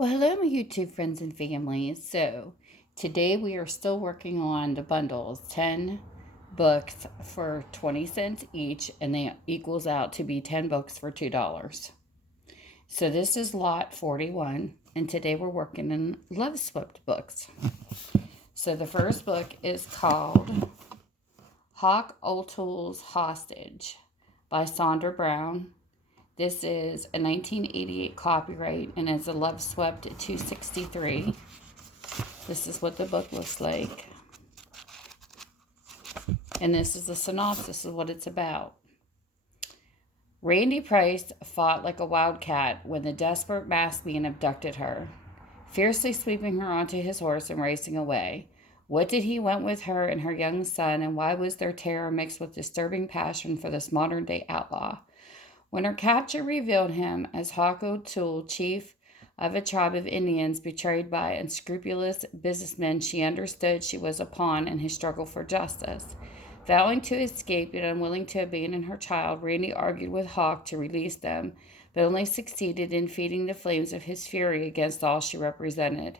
Well, hello, my YouTube friends and family. So, today we are still working on the bundles 10 books for 20 cents each, and they equals out to be 10 books for $2. So, this is lot 41, and today we're working in Love Swept books. So, the first book is called OTooles Hostage by Sandra Brown. This is a 1988 copyright and is a Love Swept 263. This is what the book looks like. And this is the synopsis of what it's about. Randy Price fought like a wildcat when the desperate masked man abducted her, fiercely sweeping her onto his horse and racing away. What did he want with her and her young son, and why was their terror mixed with disturbing passion for this modern-day outlaw? When her capture revealed him as Hawk O'Toole, chief of a tribe of Indians betrayed by unscrupulous businessmen, she understood she was a pawn in his struggle for justice. Vowing to escape yet unwilling to abandon her child, Randy argued with Hawk to release them, but only succeeded in feeding the flames of his fury against all she represented,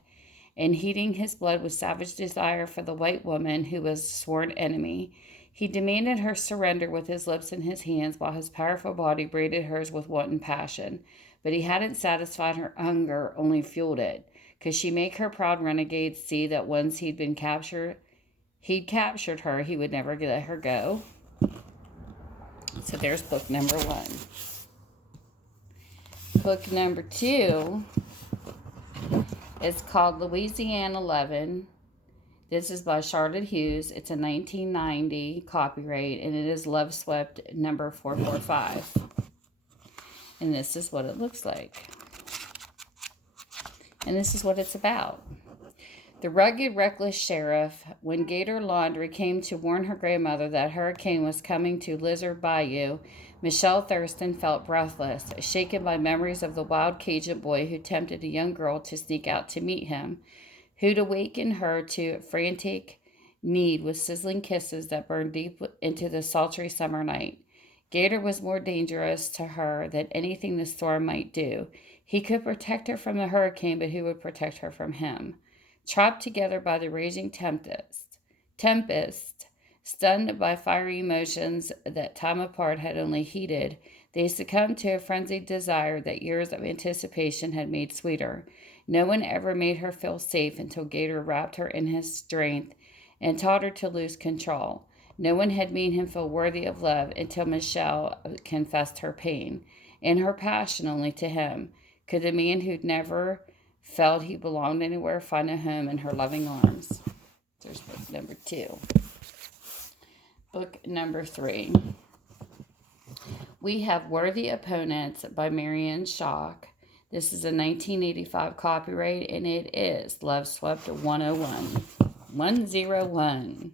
and heating his blood with savage desire for the white woman who was a sworn enemy. He demanded her surrender with his lips in his hands while his powerful body braided hers with wanton passion. But he hadn't satisfied her hunger, only fueled it. Could she make her proud renegade see that once he'd captured her, he would never let her go? So there's book number 1. Book number 2 is called Louisiana Levin. This is by Charlotte Hughes. It's a 1990 copyright, and it is Love Swept number 445. And this is what it looks like. And this is what it's about. The rugged, reckless sheriff, when Gator Laundry came to warn her grandmother that hurricane was coming to Lizard Bayou, Michelle Thurston felt breathless, shaken by memories of the wild Cajun boy who tempted a young girl to sneak out to meet him, who'd awaken her to frantic need with sizzling kisses that burned deep into the sultry summer night. Gator was more dangerous to her than anything the storm might do. He could protect her from the hurricane, but who would protect her from him? Trapped together by the raging tempest, stunned by fiery emotions that time apart had only heated, they succumbed to a frenzied desire that years of anticipation had made sweeter. No one ever made her feel safe until Gator wrapped her in his strength and taught her to lose control. No one had made him feel worthy of love until Michelle confessed her pain and her passion only to him. Could the man who'd never felt he belonged anywhere find a home in her loving arms? There's book number 2. Book number 3. We have Worthy Opponents by Marianne. This is a 1985 copyright, and it is Love Swept 101. 101.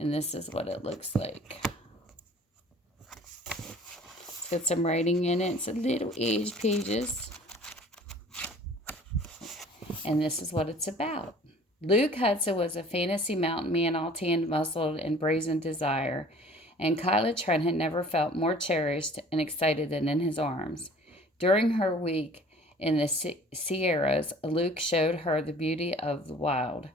And this is what it looks like. It's got some writing in it. It's a little age pages. And this is what it's about. Luke Hudson was a fantasy mountain man, all tanned, muscled, and brazen desire, and Kyla Trent had never felt more cherished and excited than in his arms. During her week in the Sierras, Luke showed her the beauty of the wild,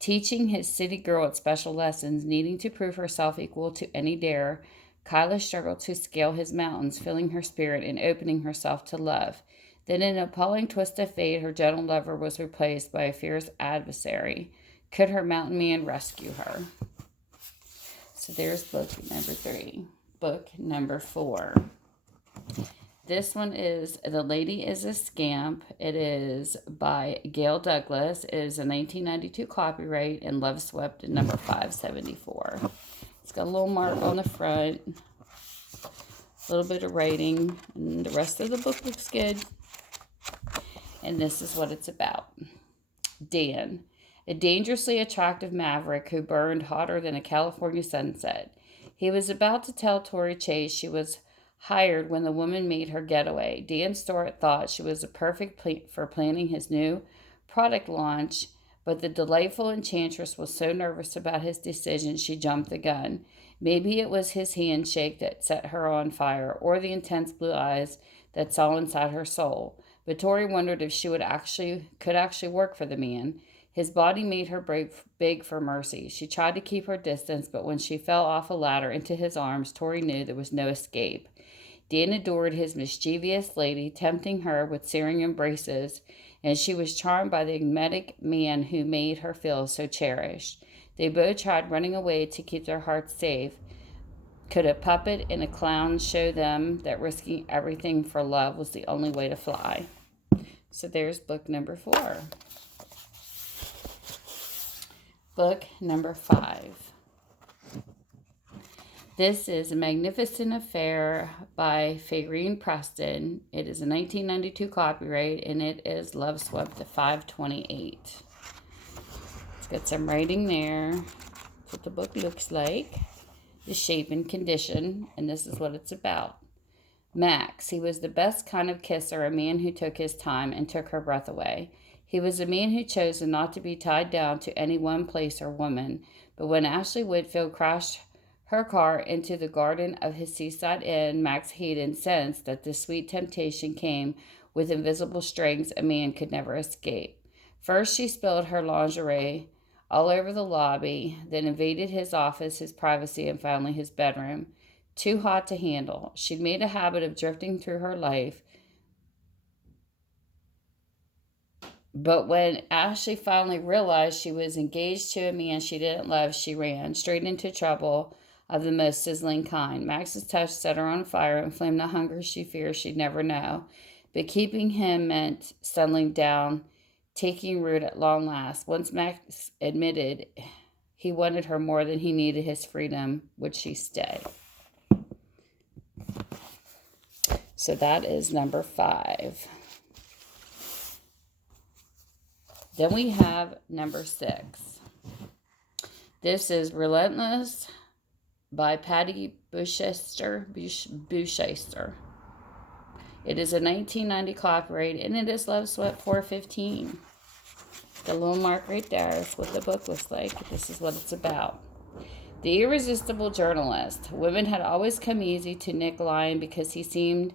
teaching his city girl at special lessons, needing to prove herself equal to any dare. Kyla struggled to scale his mountains, filling her spirit and opening herself to love. Then, in an appalling twist of fate, her gentle lover was replaced by a fierce adversary. Could her mountain man rescue her? So there's book number 3. Book number 4. This one is The Lady is a Scamp. It is by Gail Douglas. It is a 1992 copyright and Love Swept number 574. It's got a little mark on the front, a little bit of writing, and the rest of the book looks good. And this is what it's about. Dan, a dangerously attractive maverick who burned hotter than a California sunset. He was about to tell Tori Chase she was hired when the woman made her getaway. Dan Stewart thought she was a perfect for planning his new product launch, but the delightful enchantress was so nervous about his decision she jumped the gun. Maybe it was his handshake that set her on fire, or the intense blue eyes that saw inside her soul. but Tori wondered if she could actually work for the man. His body made her beg for mercy. She tried to keep her distance, but when she fell off a ladder into his arms, Tori knew there was no escape. Dan adored his mischievous lady, tempting her with searing embraces, and she was charmed by the enigmatic man who made her feel so cherished. They both tried running away to keep their hearts safe. Could a puppet and a clown show them that risking everything for love was the only way to fly? So there's book number 4. Book number 5. This is A Magnificent Affair by Fayrene Preston. It is a 1992 copyright, and it is Love Swept to 528. It's got some writing there. That's what the book looks like. The shape and condition, and this is what it's about. Max, he was the best kind of kisser, a man who took his time and took her breath away. He was a man who chose not to be tied down to any one place or woman, but when Ashley Whitfield crashed her car into the garden of his seaside inn, Max Hayden sensed that the sweet temptation came with invisible strings a man could never escape. First, she spilled her lingerie all over the lobby, then invaded his office, his privacy, and finally his bedroom. Too hot to handle. She'd made a habit of drifting through her life, but when Ashley finally realized she was engaged to a man she didn't love, she ran straight into trouble of the most sizzling kind. Max's touch set her on fire and inflamed the hunger she feared she'd never know. But keeping him meant settling down, taking root at long last. Once Max admitted he wanted her more than he needed his freedom, would she stay? So that is number 5. Then we have number 6. This is Relentless by Patty Bucheister. It is a 1990 copyright, and it is Love Swept 415. The little mark right there is what the book looks like. This is what it's about. The irresistible journalist. Women had always come easy to Nick Lyon because he seemed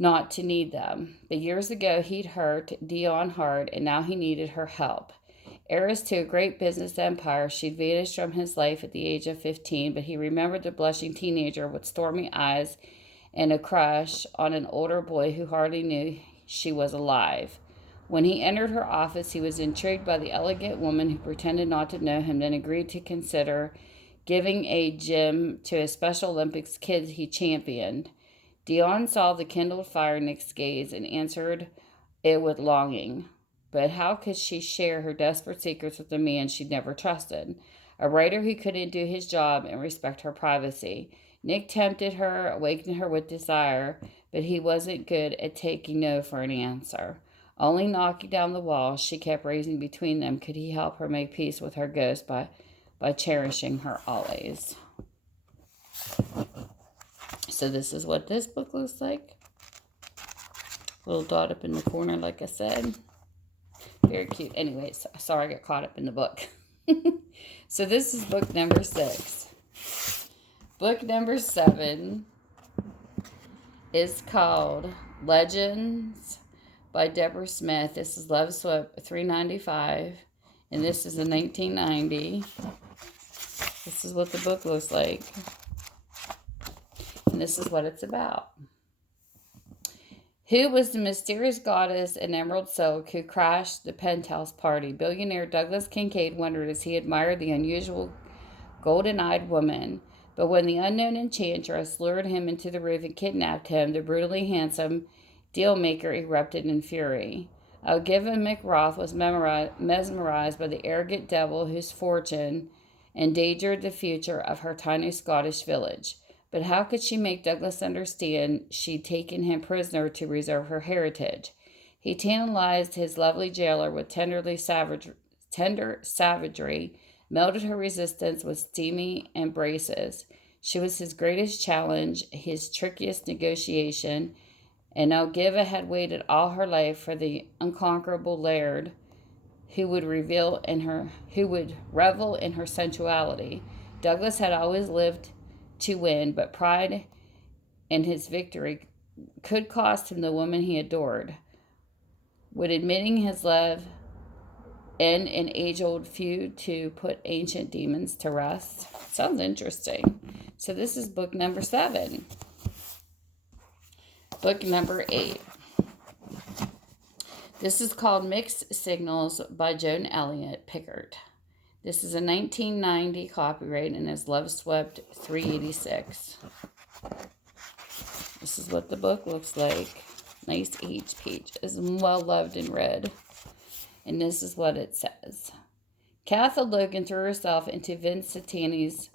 not to need them. But years ago, he'd hurt Dion hard, and now he needed her help. Heiress to a great business empire, she'd vanished from his life at the age of 15, but he remembered the blushing teenager with stormy eyes and a crush on an older boy who hardly knew she was alive. When he entered her office, he was intrigued by the elegant woman who pretended not to know him, then agreed to consider giving a gym to a Special Olympics kid he championed. Dion saw the kindled fire in Nick's gaze and answered it with longing. But how could she share her desperate secrets with a man she'd never trusted? A writer who couldn't do his job and respect her privacy. Nick tempted her, awakened her with desire, but he wasn't good at taking no for an answer. Only knocking down the walls she kept raising between them could he help her make peace with her ghost by cherishing her always. So this is what this book looks like. Little dot up in the corner, like I said. Very cute. Anyway, sorry I got caught up in the book. So this is book number 6. Book number 7 is called Legends by Deborah Smith. This is Love Swept 395, and this is a 1990. This is what the book looks like, and this is what it's about. Who was the mysterious goddess in emerald silk who crashed the penthouse party? Billionaire Douglas Kincaid wondered as he admired the unusual golden-eyed woman. But when the unknown enchantress lured him into the roof and kidnapped him, the brutally handsome deal-maker erupted in fury. Elgiva McRoth was mesmerized by the arrogant devil whose fortune endangered the future of her tiny Scottish village. But how could she make Douglas understand she'd taken him prisoner to reserve her heritage? He tantalized his lovely jailer with tender savagery, melted her resistance with steamy embraces. She was his greatest challenge, his trickiest negotiation, and Elgiva had waited all her life for the unconquerable laird who would revel in her sensuality. Douglas had always lived to win, but pride in his victory could cost him the woman he adored. Would admitting his love in an age-old feud to put ancient demons to rest? Sounds interesting. So this is book number 7. Book number 8. This is called Mixed Signals by Joan Elliot Pickard. This is a 1990 copyright and is Love Swept 386. This is what the book looks like. Nice each page is well loved and read. And this is what it says. Katha Logan threw herself into Vince Satani's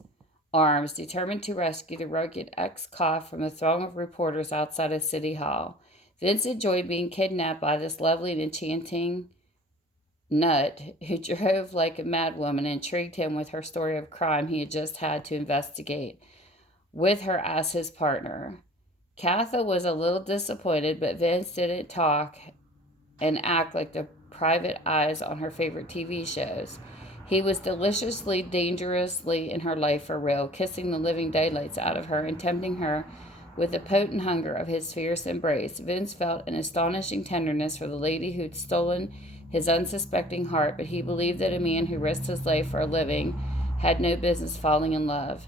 arms, determined to rescue the rugged ex-cop from a throng of reporters outside of City Hall. Vince enjoyed being kidnapped by this lovely and enchanting nut who drove like a madwoman and intrigued him with her story of crime he had just had to investigate, with her as his partner. Katha was a little disappointed, but Vince didn't talk and act like the private eyes on her favorite TV shows. He was deliciously, dangerously in her life for real, kissing the living daylights out of her and tempting her with the potent hunger of his fierce embrace. Vince felt an astonishing tenderness for the lady who'd stolen his unsuspecting heart, but he believed that a man who risked his life for a living had no business falling in love.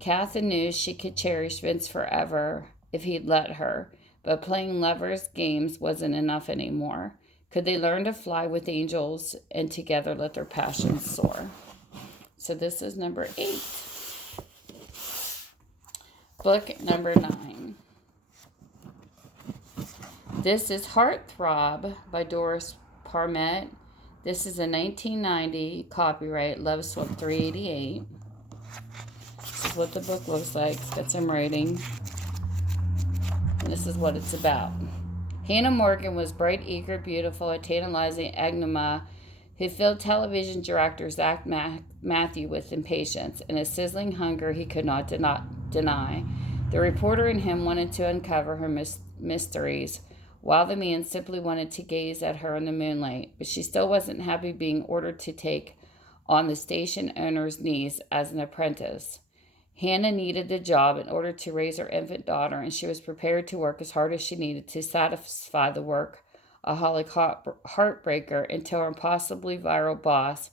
Katha knew she could cherish Vince forever if he'd let her, but playing lovers' games wasn't enough anymore. Could they learn to fly with angels and together let their passions soar? So this is number 8. Book number 9. This is Heartthrob by Doris Parmett. This is a 1990 copyright, Love Swept 388. This is what the book looks like. It's got some writing. And this is what it's about. Hannah Morgan was bright, eager, beautiful, a tantalizing enigma who filled television director Zach Matthew with impatience and a sizzling hunger he could not deny. The reporter in him wanted to uncover her mysteries, while the man simply wanted to gaze at her in the moonlight. But she still wasn't happy being ordered to take on the station owner's niece as an apprentice. Hannah needed the job in order to raise her infant daughter, and she was prepared to work as hard as she needed to satisfy the workaholic heartbreaker until her impossibly viral boss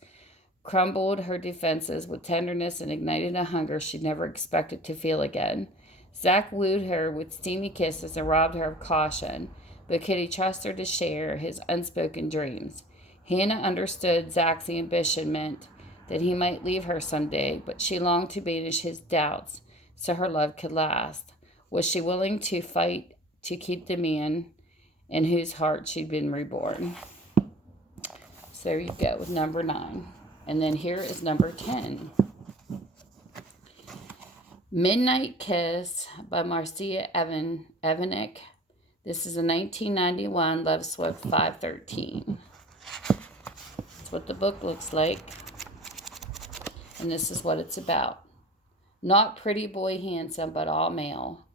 crumbled her defenses with tenderness and ignited a hunger she'd never expected to feel again. Zach wooed her with steamy kisses and robbed her of caution, but could he trust her to share his unspoken dreams? Hannah understood Zach's ambition meant that he might leave her someday, but she longed to banish his doubts so her love could last. Was she willing to fight to keep the man in whose heart she'd been reborn? So there you go with number 9. And then here is number 10. Midnight Kiss by Marcia Evanick. This is a 1991 Love Swept 513. That's what the book looks like. And this is what it's about. Not pretty boy handsome, but all male.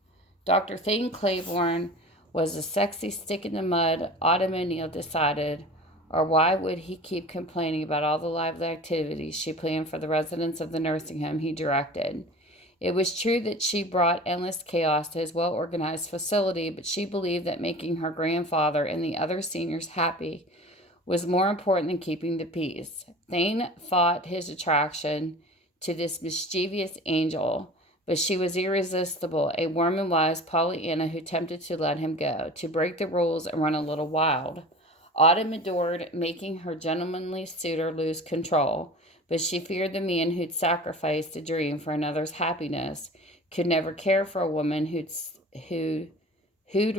Dr. Thane Claiborne was a sexy stick in the mud, Autumn O'Neill decided, or why would he keep complaining about all the lively activities she planned for the residents of the nursing home he directed? It was true that she brought endless chaos to his well-organized facility, but she believed that making her grandfather and the other seniors happy was more important than keeping the peace. Thane fought his attraction to this mischievous angel, but she was irresistible, a warm and wise Pollyanna who tempted to let him go, to break the rules and run a little wild. Autumn adored making her gentlemanly suitor lose control, but she feared the man who'd sacrificed a dream for another's happiness could never care for a woman who'd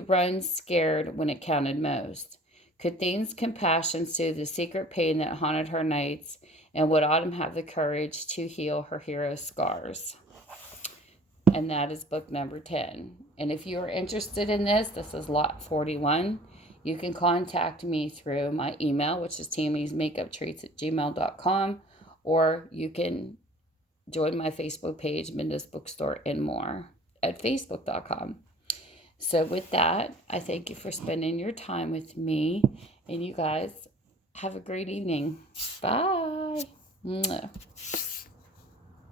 run scared when it counted most. Could Thane's compassion soothe the secret pain that haunted her nights, and would Autumn have the courage to heal her hero's scars? And that is book number 10. And if you are interested in this is lot 41. You can contact me through my email, which is tammysmakeuptreats@gmail.com, or you can join my Facebook page, Minda's Bookstore and More, at facebook.com. So with that, I thank you for spending your time with me, and you guys have a great evening. Bye. Mwah.